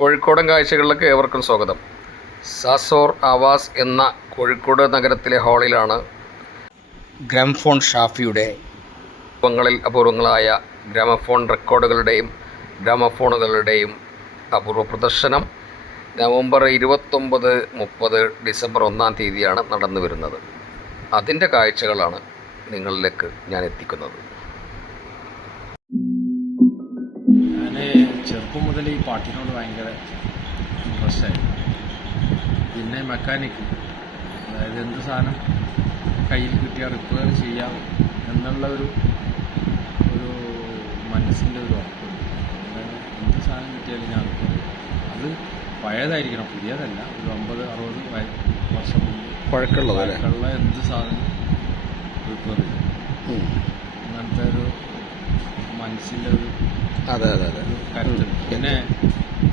കോഴിക്കോടൻ കാഴ്ചകളിലേക്ക് ഏവർക്കും സ്വാഗതം. സാസോർ ആവാസ് എന്ന കോഴിക്കോട് നഗരത്തിലെ ഹാളിലാണ് ഗ്രാംഫോൺ ഷാഫിയുടെ രൂപങ്ങളിൽ അപൂർവങ്ങളായ ഗ്രാമഫോൺ റെക്കോർഡുകളുടെയും ഗ്രാമഫോണുകളുടെയും അപൂർവ പ്രദർശനം നവംബർ ഇരുപത്തൊമ്പത് മുപ്പത് ഡിസംബർ ഒന്നാം തീയതിയാണ് നടന്നു വരുന്നത് അതിന്റെ കാഴ്ചകളാണ് നിങ്ങളിലേക്ക് ഞാൻ എത്തിക്കുന്നത്. ചെറുപ്പം മുതൽ ഈ പാട്ടിനോട് ഭയങ്കര ഇൻട്രസ്റ്റ് ആയിരുന്നു പിന്നെ മെക്കാനിക്ക് അതായത് എന്ത് സാധനം കയ്യിൽ കിട്ടിയാൽ റിപ്പയർ ചെയ്യാം എന്നുള്ള ഒരു ഒരു മനസ്സിന്റെ ഒരു ഉറപ്പുണ്ട് എന്ത് സാധനം കിട്ടിയാലും ഞാൻ റിപ്പയർ അത് പഴയതായിരിക്കണം പുതിയതല്ല. ഒരു അമ്പത് അറുപത് വർഷം മുമ്പ് പഴക്കമുള്ള എന്ത് സാധനം റിപ്പയർ ചെയ്യും. അങ്ങനത്തെ ഒരു മനസ്സിന്റെ ഒരു അതെ അതെ. അതെ കരുത്ത് പിന്നെ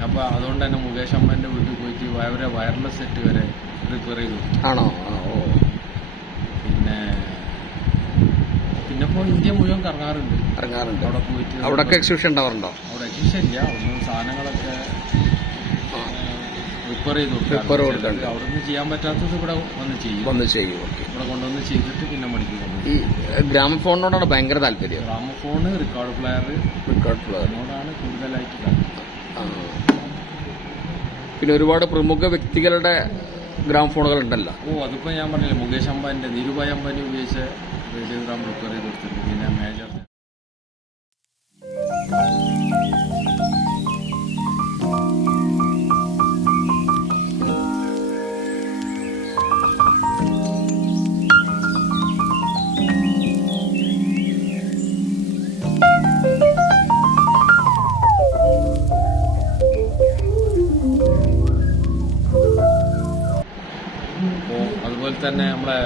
അപ്പോൾ അതുകൊണ്ട് തന്നെ മുകേഷ് അമ്മന്റെ വീട്ടിൽ പോയിട്ട് അവരെ വയർലെസ് സെറ്റ് വരെ റിപ്പയർ ചെയ്തു. ആണോ? ഓ. പിന്നെ പിന്നെ ഇപ്പോൾ ഇന്ത്യ മുഴുവൻ കറങ്ങാറുണ്ട്. ഇറങ്ങാറുണ്ട് അവിടെ പോയിട്ട് അവിടെയൊക്കെ എക്സിബിഷൻ ഉണ്ടാവാറുണ്ടോ? അവിടെ എക്സിബിഷൻ ഇല്ല. ഒന്ന് സാധനങ്ങളൊക്കെ റിപ്പയർ ചെയ്ത് കൊടുക്കാറുണ്ട്. അവിടെ നിന്ന് ചെയ്യാൻ പറ്റാത്തത് ഇവിടെ വന്ന് ചെയ്യും. വന്ന് ചെയ്യും ഓക്കെ ഇവിടെ കൊണ്ടുവന്ന് ചെയ്തിട്ട് പിന്നെ മടിക്ക് കൊണ്ടുപോകും ഈ ഗ്രാമഫോണിനോടാണ് ഭയങ്കര താല്പര്യം. Gramophone record player record player അതിനോടാണ് കൂടുതലായിട്ട് പിന്നെ ഒരുപാട് പ്രമുഖ വ്യക്തികളുടെ ഗ്രാമഫോണുകൾ ഉണ്ടല്ലോ ഓ അതിപ്പോ ഞാൻ പറഞ്ഞില്ലേ മുകേഷ് അംബാനിന്റെ നിരുപായ അംബാനി ഉപയോഗിച്ച് റേഡിയോഗ്രാം റിപ്പയർ ചെയ്ത് കൊടുത്തിട്ടുണ്ട്. പിന്നെ മേജർ അതുപോലെ തന്നെ നമ്മളെ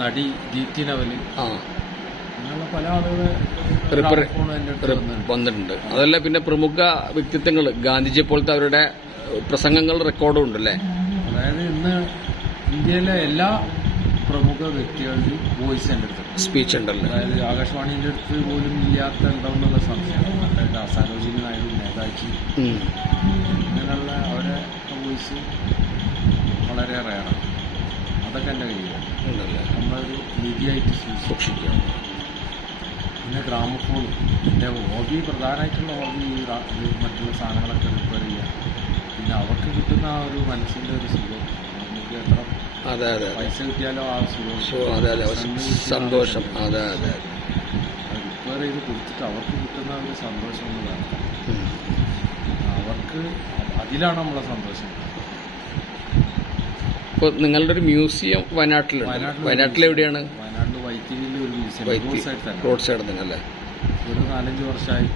നടി ദീപ്തി നവൽ. അങ്ങനെയുള്ള പല ആളുകളെ വന്നിട്ടുണ്ട്. അതല്ല പിന്നെ പ്രമുഖ വ്യക്തിത്വങ്ങൾ ഗാന്ധിജിയെ പോലത്തെ അവരുടെ പ്രസംഗങ്ങൾ റെക്കോർഡും ഉണ്ടല്ലേ? അതായത് ഇന്ന് ഇന്ത്യയിലെ എല്ലാ പ്രമുഖ വ്യക്തികളുടെയും വോയിസ് എന്റെ അടുത്ത് സ്പീച്ച് ഉണ്ടല്ലോ അതായത് ആകാശവാണിന്റെ അടുത്ത് പോലും ഇല്ലാത്ത ഉണ്ടാവുന്നുള്ള സംശയം. അതായത് സരോജിനി നായിഡു നേതാജി. അങ്ങനെയുള്ള അവരെ വോയിസ് അതൊക്കെ എന്റെ കയ്യിലാണ് നമ്മളൊരു നിധിയായിട്ട് സൂക്ഷിക്കുക. സൂക്ഷിക്കാം പിന്നെ ഗ്രാമഫോൺ എന്റെ ഹോബി പ്രധാനമായിട്ടുള്ള ഹോബി മറ്റുള്ള സാധനങ്ങളൊക്കെ റിപ്പയർ ചെയ്യുക. പിന്നെ അവർക്ക് കിട്ടുന്ന ആ ഒരു മനസ്സിന്റെ ഒരു സുഖം. നമുക്ക് എത്ര അതെ അതെ പൈസ കിട്ടിയാലോ ആ സുഖം. അതെ അതെ. സന്തോഷം അതെ അതെ അതെ. റിപ്പയർ ചെയ്ത് കൊടുത്തിട്ട് അവർക്ക് കിട്ടുന്ന ഒരു സന്തോഷം എന്നതാണ് അവർക്ക് അതിലാണ് നമ്മളെ സന്തോഷം. ഇപ്പോൾ നിങ്ങളുടെ ഒരു മ്യൂസിയം വയനാട്ടിലുണ്ട്. വയനാട്ടിൽ വയനാട്ടിൽ എവിടെയാണ്? വയനാട്ടിൽ വൈത്തിരിയിൽ ഒരു മ്യൂസിയം. റോഡ് സൈഡ് തന്നെ. റോഡ് സൈഡ് തന്നെ അല്ലേ ഒരു നാലഞ്ച് വർഷമായി.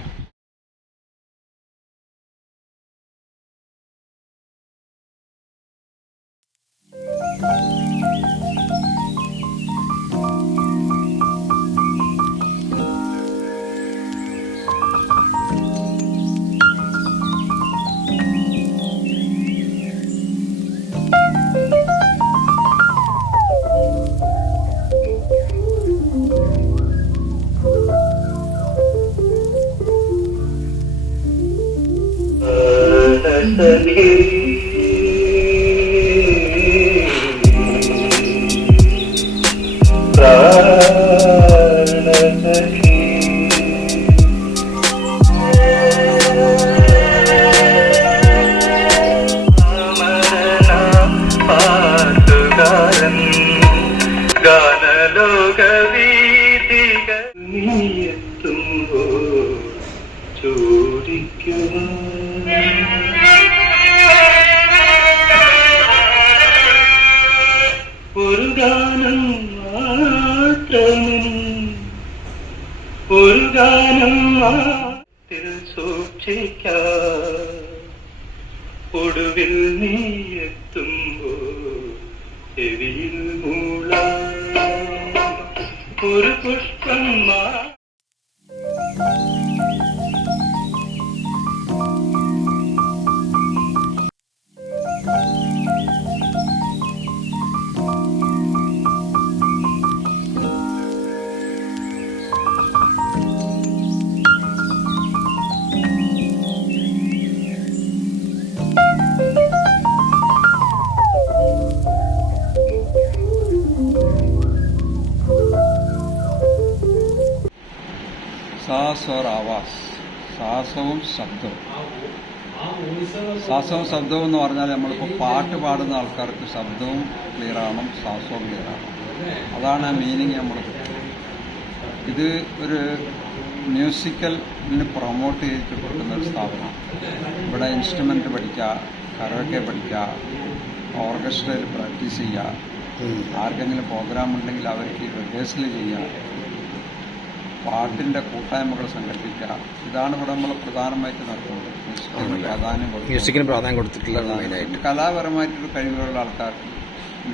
的天。ഗാനം മാത്രത്തിൽ സൂക്ഷിക്കാം ഒടുവിൽ നീ എത്തുമ്പോ ചെവിയിൽ മൂള ഒരു പുഷ്പം ഓർ ആവാസ് ശ്വാസവും ശബ്ദവും. ശ്വാസവും ശബ്ദവും എന്ന് പറഞ്ഞാൽ നമ്മളിപ്പോൾ പാട്ട് പാടുന്ന ആൾക്കാർക്ക് ശബ്ദവും ക്ലിയർ ആവണം ശ്വാസവും ക്ലിയർ ആവണം അതാണ് മീനിങ് നമ്മൾ ഇത് ഒരു മ്യൂസിക്കലിന് പ്രൊമോട്ട് ചെയ്തിട്ട് കൊടുക്കുന്ന ഒരു സ്ഥാപനമാണ് ഇവിടെ ഇൻസ്ട്രുമെന്റ് പഠിക്കുക കരോക്കെ പഠിക്കുക ഓർക്കസ്ട്രയിൽ പ്രാക്ടീസ് ചെയ്യുക. ആർക്കെങ്കിലും പ്രോഗ്രാം ഉണ്ടെങ്കിൽ അവർക്ക് റിഹേഴ്സൽ ചെയ്യുക. പാട്ടിന്റെ കൂട്ടായ്മകൾ സംഘടിപ്പിക്കുക. ഇതാണ് ഇവിടെ നമ്മൾ പ്രധാനമായിട്ട് നടത്തുന്നത്. മ്യൂസിക്കിന് പ്രാധാന്യം കൊടുത്തിട്ടുള്ള മ്യൂസിക്കിന് പ്രാധാന്യം കൊടുത്തിട്ടുള്ളത് മെയിനായിട്ട്. കലാപരമായിട്ടൊരു കഴിവുകളുള്ള ആൾക്കാർക്ക്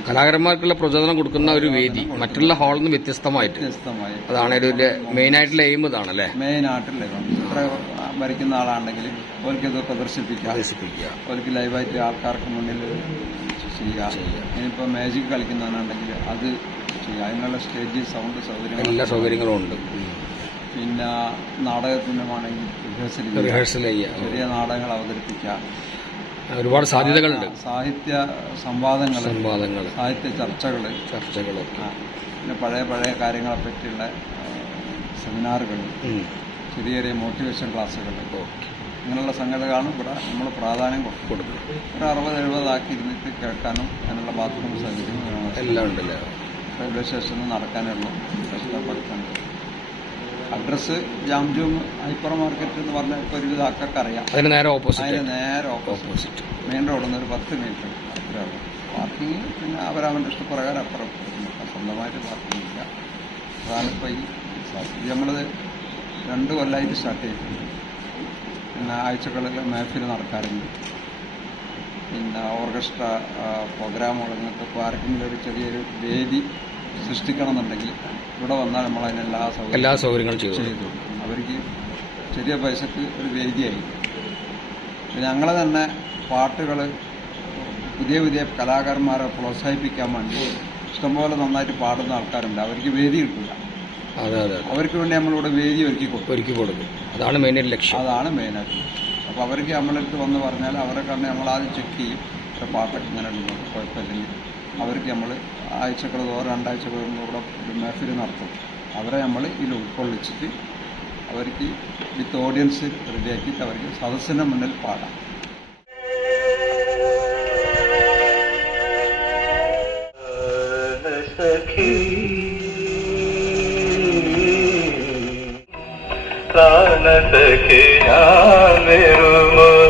കലാകാരന്മാർക്കുള്ള പ്രചോദനം കൊടുക്കുന്ന ഒരു വേദി. മറ്റുള്ള ഹാളിൽ നിന്ന് വ്യത്യസ്തമായിട്ട്. വ്യത്യസ്തമായി അതാണ് ഇതിന്റെ മെയിനായിട്ടുള്ള എയിം ഇതാണല്ലേ? മെയിൻ ആയിട്ടുള്ള ഇതാണ് വരയ്ക്കുന്ന ആളാണെങ്കിൽ അവർക്ക് ഇത് പ്രദർശിപ്പിക്കുക. അവർക്ക് ലൈവായിട്ട് ആൾക്കാർക്ക് മുന്നിൽ ചെയ്യുക. ഇനിയിപ്പോൾ മാജിക് കളിക്കുന്നവനാണെങ്കിൽ അത് ചെയ്യാം അതിനുള്ള സ്റ്റേജ് സൗണ്ട് സൗകര്യം എല്ലാ സൗകര്യങ്ങളും ഉണ്ട്. പിന്നെ നാടകത്തിനുമാണെങ്കിൽ റിഹേഴ്സൽ റിഹേഴ്സൽ ചെയ്യുക ചെറിയ നാടകങ്ങൾ അവതരിപ്പിക്കാം. ഒരുപാട് സാധ്യതകളുണ്ട്. സാഹിത്യ സംവാദങ്ങൾ സംവാദങ്ങൾ സാഹിത്യ ചർച്ചകൾ ചർച്ചകൾ പിന്നെ പഴയ പഴയ കാര്യങ്ങളെ പറ്റിയുള്ള സെമിനാറുകൾ. ചെറിയ ചെറിയ മോട്ടിവേഷൻ ക്ലാസ്സുകൾ. അങ്ങനെയുള്ള ഇങ്ങനെയുള്ള സംഗതികളാണ് ഇവിടെ നമ്മൾ പ്രാധാന്യം കൊടുക്കുന്നത്. കൊടുക്കും ഒരു അറുപത് എഴുപതാക്കി ഇരുന്നിട്ട് കേൾക്കാനും അതിനുള്ള ബാത്റൂം സൗകര്യം. എല്ലാം ഉണ്ടല്ലേ? റെയിൽവേ സ്റ്റേഷനിൽ നടക്കാനുള്ളൂ കഷ്ടപ്പെടുത്തുന്നുണ്ട് അഡ്രസ്സ് ജാംജൂം ഹൈപ്പർ മാർക്കറ്റ് എന്ന് പറഞ്ഞാൽ ഇപ്പോൾ ഒരുവിധ ആൾക്കാർക്ക് അറിയാം. അതിന് നേരെ അതിന് ഓപ്പോസിറ്റ് നേരെ ഓപ്പോസിറ്റ് മെയിൻ റോഡിൽ നിന്ന് ഒരു പത്ത് മീറ്റർ അത്രേ ഉള്ളൂ. പാർക്കിങ് പിന്നെ അവരവന്റെ ഇഷ്ടപ്രകാരം അപ്പുറം. സ്വന്തമായിട്ട് പാർക്കിംഗ് ഇല്ല. അതാണ് ഇപ്പോൾ ഈ നമ്മളിത് രണ്ട് കൊല്ലമായിട്ട് സ്റ്റാർട്ട് ചെയ്തിട്ടുണ്ട്. പിന്നെ ആഴ്ചകളിൽ മേഫിൽ നടക്കാറുണ്ട്. പിന്നെ ഓർക്കസ്ട്ര പ്രോഗ്രാമുകൾ അങ്ങനത്തെ ഇപ്പോൾ ആർക്കെങ്കിലും ഒരു ചെറിയൊരു വേദി സൃഷ്ടിക്കണം എന്നുണ്ടെങ്കിൽ ഇവിടെ വന്നാൽ നമ്മൾ അതിനെല്ലാ സൗകര്യം എല്ലാ സൗകര്യങ്ങളും ചെയ്തു അവർക്ക് ചെറിയ പൈസക്ക് ഒരു വേദിയായി ഞങ്ങൾ തന്നെ പാട്ടുകൾ പുതിയ പുതിയ കലാകാരന്മാരെ പ്രോത്സാഹിപ്പിക്കാൻ വേണ്ടി ഇഷ്ടംപോലെ നന്നായിട്ട് പാടുന്ന ആൾക്കാരുണ്ട്. അവർക്ക് വേദി കിട്ടില്ല അതെ അതെ അവർക്ക് വേണ്ടി നമ്മളിവിടെ വേദി ഒരുക്കി കൊടുക്കും. ഒരുക്കി കൊടുക്കും. അതാണ് മെയിൻ ലക്ഷ്യം. അതാണ് മെയിനായിട്ട് അപ്പോൾ അവർക്ക് നമ്മളടുത്ത് വന്ന് പറഞ്ഞാൽ അവരെ കണ്ട് നമ്മൾ ആദ്യം ചെക്ക് ചെയ്യും പക്ഷേ പാട്ടൊക്കെ ഇങ്ങനെ ഉണ്ടോ കുഴപ്പമില്ലെങ്കിൽ അവർക്ക് നമ്മൾ ആഴ്ചകൾ ഓരോ രണ്ടാഴ്ചകൾ ഇവിടെ ഒരു മെഹഫിൽ നടത്തും അവരെ നമ്മൾ ഇതിൽ ഉൾക്കൊള്ളിച്ചിട്ട് അവർക്ക് വിത്ത് ഓഡിയൻസ് റെഡിയാക്കിയിട്ട് അവർക്ക് സദസ്സിന്റെ മുന്നിൽ പാടാം സഖി ठान सके मेरू